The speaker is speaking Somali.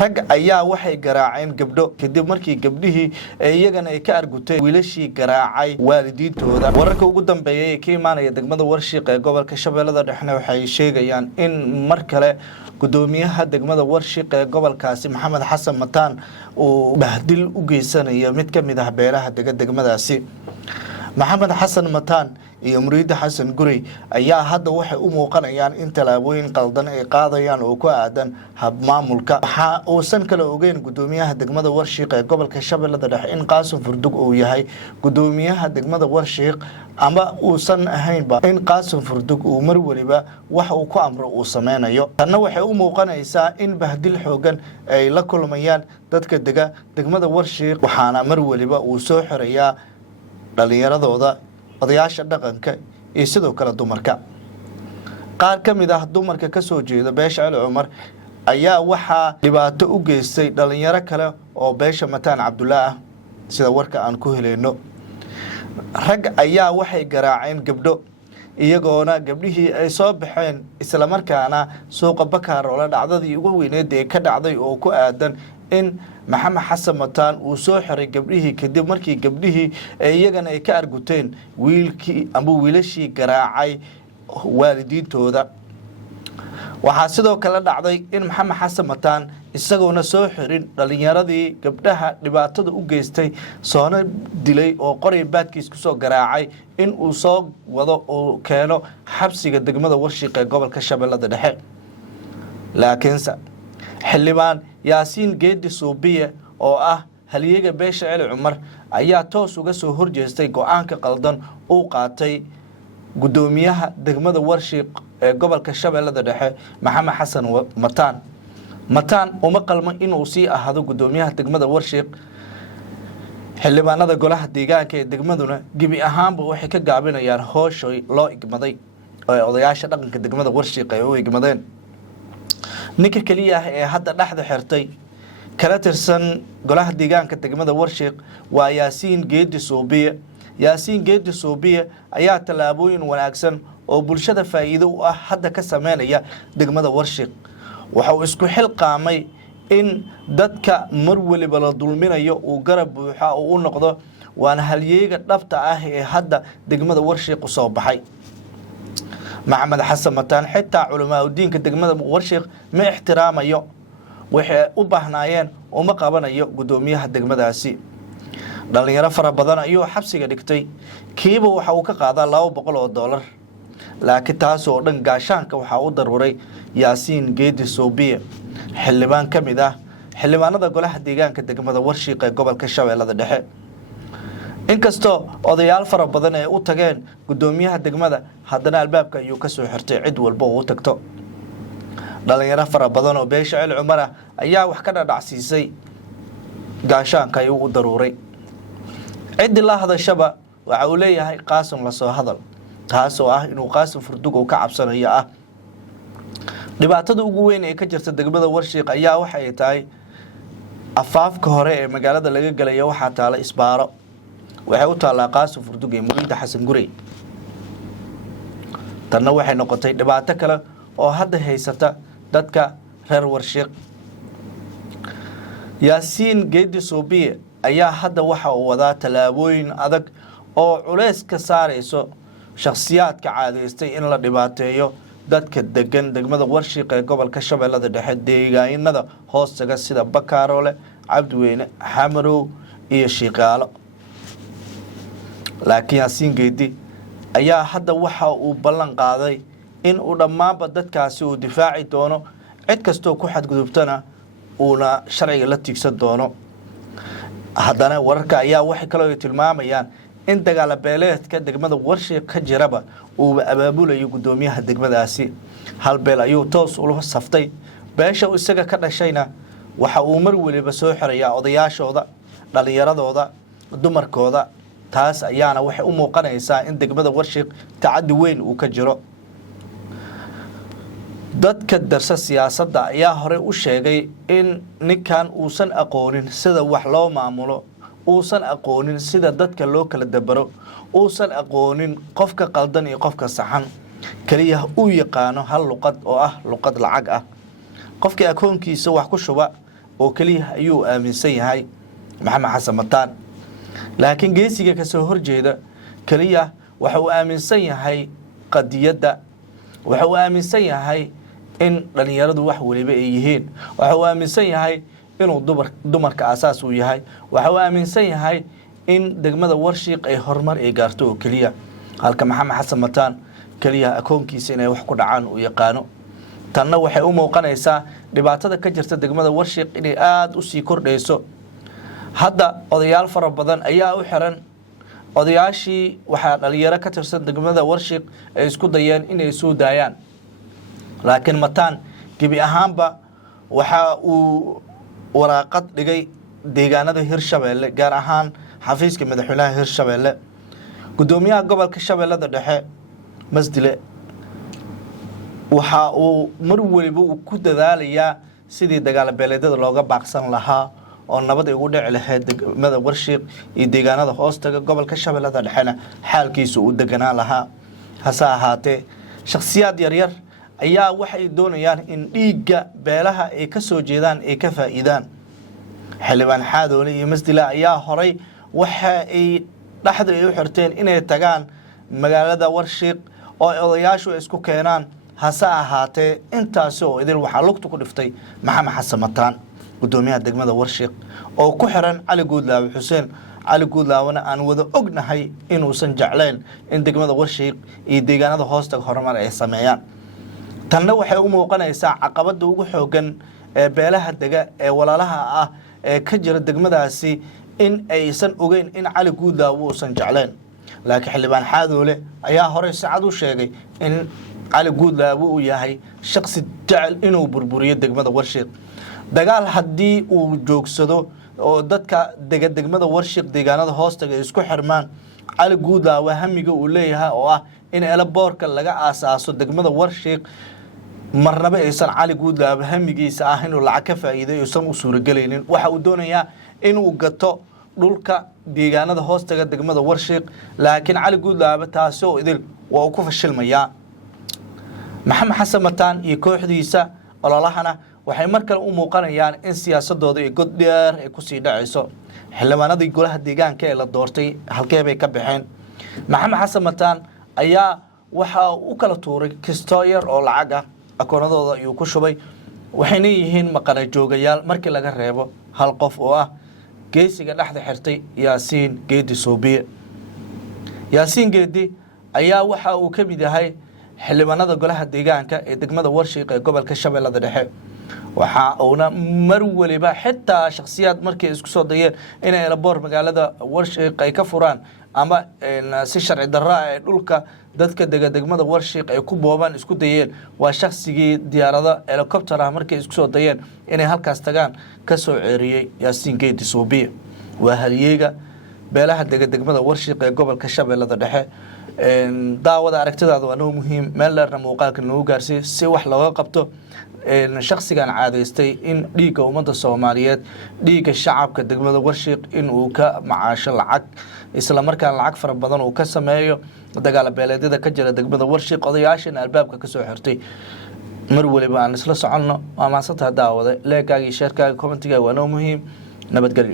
rag ayaa waxay garaaceen gabdho kadib markii gabdhihii iyagana ay ka argutay wiilashii garaacay waalidiintooda. wararka ugu dambeeyay ee ka imaanaya degmada Warshiiq ee gobolka Shabeellada Dhexe waxay sheegayaan in mar kale gudoomiyaha degmada Warshiiq ee gobolkaasi Maxamed Xasan Mataan uu bahdil u geysanayo mid ka mid ah beeraha degmadaasi. Maxamed Xasan Mataan iyo Muriid Xasan Gurey ayaa hadda waxay u muuqanayaan in talaabooyin qaldan ay qaadayaan oo ku aadan hab maamulka. waxa uu san kala ogeyn gudoomiyaha degmada Warshiiq ee gobolka Shabeellada Dhexe in Qaasim Furdug uu yahay gudoomiyaha degmada Warshiiq ama uu san ahaynba in Qaasim Furdug uu mar waliba wax uu ku amro uu sameynayo. tanna waxay u muuqanaysaa in bahdil xoogan ay la kulmayaan dadka degmada Warshiiq, waxaana mar waliba uu soo xirayaa dhalinyaradooda, odayaasha dhaqanka iyo sidoo kale dumarka. qaar ka mid ah dumarka ka soo jeeda beesha Cali Cumar ayaa waxa dhibaato u geystay dhalinyaro kale oo beesha Mataan Cabdullaahi ah sida warka aan ku helayno. rag ayaa waxay garaaceen gabdho iyagoona gabdhihii ay soo baxeen isla markaana suuqa Bakaaroole dhacdadii ugu weyneed ee ka dhacday oo ku aadan in Maxamed Xasan Mataan uu soo xiray gabdhihii kadib markii gabdhihii iyagana ay ka arguteen wiilkii ama wiilashii garaacay waalidiintooda. waxaa sidoo kale dhacday in Maxamed Xasan Mataan isagoona soo xirin dhalinyaradii gabdhaha dhibaatada u geystay soona dilay oo qoray baadkiis ku soo garaacay in uu soo wado oo keeno xabsiga degmada Warshiiq ee gobolka Shabeellada Dhexe. laakiinse xildhibaan Yaasiin Geedi Suubiye oo ah halyeeyga beesha Cali Cumar ayaa toos uga soo horjeestay go'aanka qaldan uu qaatay gudoomiyaha degmada Warshiiq ee gobolka Shabeellada Dhexe Maxamed Xasan Mataan. Mataan uma qalmo inuu sii ahaado gudoomiyaha degmada Warshiiq. xildhibaanada golaha deegaanka ee degmaduna gibi ahaanba waxay ka gaabinayaan hooshooy loo igmaday oo odayaasha dhaqanka degmada Warshiiq ay u igmadeen. ninka kaliya ah ee hadda dhaxda xirtay kala tirsan golaha deegaanka degmada Warshiiq waa Yaasiin Geedi Suubiye. Yaasiin Geedi Suubiye ayaa talaabooyin wanaagsan oo bulshada faa'iido u ah hadda ka sameynaya degmada Warshiiq. waxa uu isku xilqaamay in dadka mar waliba la dulminayo uu garab buuxa oo u noqdo waana halyeeyga dhabta ah ee hadda degmada Warshiiq soo baxay. Maxamed Xasan Mataan xitaa culamaa diinka degmada Warshiiq ma ixtiraamayo, waxay u baahnaayeen uma qabanayo gudoomiyaha degmadaasi. dhalinyaro fara badan ayuu xabsiga dhigtay, kiiba waxa uu ka qaadaa $200 laakiin taas oo dhan gaashaanka waxa uu daruuray Yaasiin Geedi Suubiye, xildhibaan ka mid ah xildhibaanada golaha deegaanka degmada Warshiiq ee gobolka Shabeellada Dhexe. inkastoo odayaal fara badan ay u tageen gudoomiyaha degmada, haddana albaabka ayuu ka soo xirtay cid walba oo u tagto. dhalinyaro fara badan oo beesha Cali Cumar ayaa wax ka dhadhacsiisay gaashaanka ayuu u daruuray. cidii la hadashaba waxa uu leeyahay Qaasim la soo hadal, taas oo ah inuu Qaasim Furdug oo ka cabsanayo ah. dhibaatada ugu weyn ee ka jirta degmada Warshiiq ayaa waxa ay tahay afaafka hore ee magaalada laga galayo waxa taala isbaaro. waxay u taalaa Qaasim Furdug iyo Muriid Xasan Gurey. tanna waxay noqotay dhibaato kale oo hadda haysata dadka reer Warshiiq. Yaasiin Geedi Suubiye ayaa hadda waxa uu wadaa talaabooyin adag oo culays ka saarayso shakhsiyaadka caadaystay in la dhibaateeyo dadka degan degmada Warshiiq ee gobolka Shabeellada Dhexe deegaanada hoostaga sida Bakaaroole, Cabdiweyne, Xamarow iyo Shiiqaalo. laakiin Yaasiin Geedi ayaa hadda waxa uu ballan qaaday in uu dhammaanba dadkaasi uu difaaci doono, cid kastoo ku xadgudubtana uuna sharciga la tiigsan doono. haddana wararka ayaa waxay kaloo tilmaamayaan in dagaal beeleedka degmada Warshiiq ka jiraba uu abaabulayo gudoomiyaha degmadaasi. hal beel ayuu toos ula saftay, beesha isaga ka dhashayna waxa uu mar waliba soo xirayaa odayaashooda, dhalinyaradooda, dumarkooda. taas ayaana waxay u muuqanaysaa in degmada Warshiiq tacaddi weyn uu ka jiro. dadka darsa siyaasadda ayaa hore u sheegay in ninkan uusan aqoonin sida wax loo maamulo, uusan aqoonin sida dadka loo kala dabaro, uusan aqoonin qofka qaldan iyo qofka saxan, kaliya uu yaqaano hal luqad oo ah luqad lacag ah. qofkii akoonkiisa wax ku shuba oo kaliya ayuu aaminsan yahay maxamed xasan mataan laakiin geesiga ka soo horjeeda kaliya waxa uu aaminsan yahay qadiyadda waxa uu aaminsan yahay in dhalinyaradu wax waliba ay yihiin waxa uu aaminsan yahay inuu dumarka asaas u yahay waxa uu aaminsan yahay in degmada Warshiiq ay horumar ay gaarto oo kaliya halka maxamed xasan mataan kaliya akoonkiisa inay wax ku dhacaan u yaqaano tanna waxay u muuqanaysaa dhibaatada ka jirta degmada Warshiiq inay aad u sii kordhayso hadda odayaal fara badan ayaa u xiran odayaashii waxa dhalinyaro ka tirsan degmada Warshiiq ay isku dayeen inay soo daayaan laakiin mataan gibi ahaanba waxa uu waraaqad dhigay deegaanada Hirshabeelle gaar ahaan xafiiska madaxweynaha Hirshabeelle gudoomiyaha gobolka Shabeellada Dhexe Masdile waxa uu mar waliba ku dadaalayaa sidii dagaal beeleedyada looga baaqsan lahaa oo nabad ay ugu dhici lahayd degmada Warshiiq iyo deegaanada hoostaga gobolka Shabeellada Dhexena xaalkiisu uu deganaa lahaa hase ahaatee shakhsiyaad yaryar ayaa waxay doonayaan in dhiigga beelaha ay ka soo jeedaan ay ka faa'iidaan xildhibaan Xaadoole iyo Masdile ayaa horay waxa ay dhaxda ay u xirteen inay tagaan magaalada Warshiiq oo odayaashu isku keenaan hase ahaatee intaas oo idil waxa lugtu ku dhiftay maxamed xasan mataan gudoomiyaha degmada Warshiiq oo ku xiran Cali Guudlaawe Xuseen Cali Guudlaawena aan wada ognahay inuusan jeclayn in degmada Warshiiq iyo deegaanada hoostaga horumar ay sameeyaan tanna waxay u muuqanaysaa caqabada ugu xoogan ee beelaha dega ee walaalaha ah ee ka jira degmadaasi in aysan ogeyn in Cali Guudlaawe uusan jeclayn laakiin xildhibaan Xaadoole ayaa hore si cad u sheegay in Cali Guudlaawe uu yahay shakhsi jecel inuu burburiyo degmada Warshiiq dagaal haddii uu joogsado oo dadka degmada Warshiiq deegaanada hoostaga isku xirmaan Cali Guudlaawe hamiga uu leeyahay oo ah in boorka laga aasaaso degmada Warshiiq marnaba aysan Cali Guudlaawe hamigiisa ah inuu lacag ka faa'iido aysan u suuragelaynin waxa uu doonayaa inuu gato dhulka deegaanada hoostaga degmada Warshiiq laakiin Cali Guudlaawe taasi oo idil waa uu ku fashilmayaa maxamed xasan mataan iyo kooxdiisa ololahana waxay mar kale u muuqanayaan in siyaasadooda ay god dheer ay ku sii dhacayso xildhibaanadii golaha deegaanka ee la doortay halkee bay ka baxeen maxamed xasan mataan ayaa waxa uu kala tuuray kisto yar oo lacag ah akoonadooda ayuu ku shubay waxayna yihiin maqana joogayaal markii laga reebo hal qof oo ah geesiga dhaxda xirtay Yaasiin Geedi Soobiye Yaasiin Geedi ayaa waxa uu ka mid yahay xildhibaanada golaha deegaanka ee degmada Warshiiq ee gobolka Shabeellada Dhexe waxa uuna mar waliba xitaa shakhsiyaad markay isku soo dayeen inay laboor magaalada Warshiiq ay ka furaan ama si sharci darro ah ee dhulka dadka degmada Warshiiq ay ku boobaan isku dayeen waa shakhsigii diyaarada helicopter ah markay isku soo dayeen inay halkaas tagaan ka soo ceeriyay Yaasiin Geedi Soobiye waa halyeega beelaha degmada Warshiiq ee gobolka Shabeellada Dhexe daawada aragtidaadu waa noo muhiim meel dheerna muuqaalka noo gaarsiin si wax looga qabto shakhsigan caadaystay in dhiigga ummadda Soomaaliyeed dhiigga shacabka degmada Warshiiq in uu ka macaasho lacag isla markaan lacag fara badan uu ka sameeyo dagaal beeleedyada ka jira degmada Warshiiq odayaashana albaabka ka soo xirtay mar waliba aan isla soconno waa maasanta daawada leegaaga iyo sheerkaaga commentiga waa noo muhiim nabadgelyo